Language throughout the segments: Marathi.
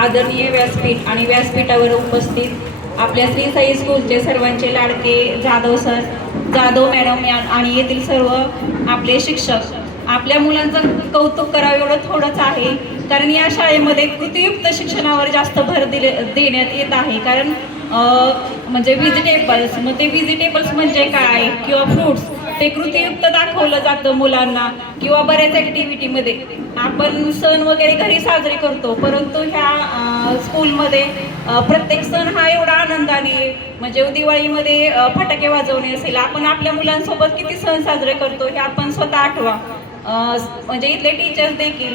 आदरणीय व्यासपीठ आणि व्यासपीठावर उपस्थित आपल्या श्री साई स्कूलचे सर्वांचे लाडके जाधव सर, जाधव मॅडम आणि येथील सर्व आपले शिक्षक, आपल्या मुलांचं कौतुक करावं एवढं थोडंच आहे, कारण या शाळेमध्ये कृतीयुक्त शिक्षणावर जास्त भर देण्यात येत आहे. कारण म्हणजे व्हिजिटेबल्स, मग ते व्हिजिटेबल्स म्हणजे काय किंवा फ्रूट्स ते कृतीयुक्त दाखवलं जातं मुलांना. किंवा बऱ्याच ॲक्टिव्हिटीमध्ये आपण सण वगैरे घरी साजरे करतो, परंतु ह्या स्कूलमध्ये प्रत्येक सण हा एवढा आनंदाने, म्हणजे दिवाळीमध्ये फटाके वाजवणे असेल, आपण आपल्या मुलांसोबत किती सण साजरे करतो हे आपण स्वतः आठवा. म्हणजे इथले टीचर्स देखील,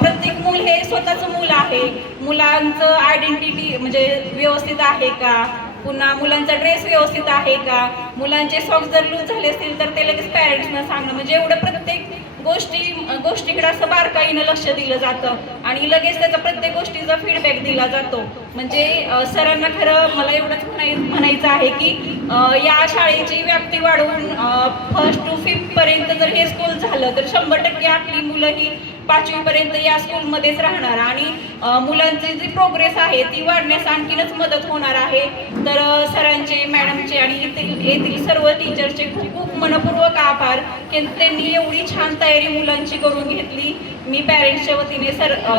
प्रत्येक मूल हे स्वतःचं मूल आहे, मुलांचं आयडेंटिटी म्हणजे व्यवस्थित आहे का, पुन्हा मुलांचा ड्रेस व्यवस्थित आहे का, मुलांचे सॉक्स जर लूज झाले असतील तर ते लगेच पॅरेंट्सना सांगणं, म्हणजे एवढं प्रत्येक गोष्टीकडे असं बारकाईनं लक्ष दिलं जातं आणि लगेच त्याचा प्रत्येक गोष्टीचा फीडबॅक दिला जातो. म्हणजे सरांना खरं मला एवढंच म्हणायचं आहे की या शाळेची व्याप्ती वाढवून 1st to 5th पर्यंत जर हे स्कूल झालं तर 100% आपली मुलं ही 5वी पर्यंत या स्कूलमध्येच राहणार आणि मुलांची जी प्रोग्रेस आहे ती वाढण्यास आणखीनच मदत होणार आहे. तर सरांचे, मॅडमचे आणि येथील सर्व टीचरचे खूप खूप मनपूर्वक आभार की त्यांनी एवढी छान तयारी मुलांची करून घेतली. मी पॅरेंट्सच्या वतीने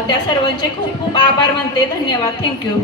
त्या सर्वांचे खूप खूप आभार मानते. धन्यवाद. थँक्यू.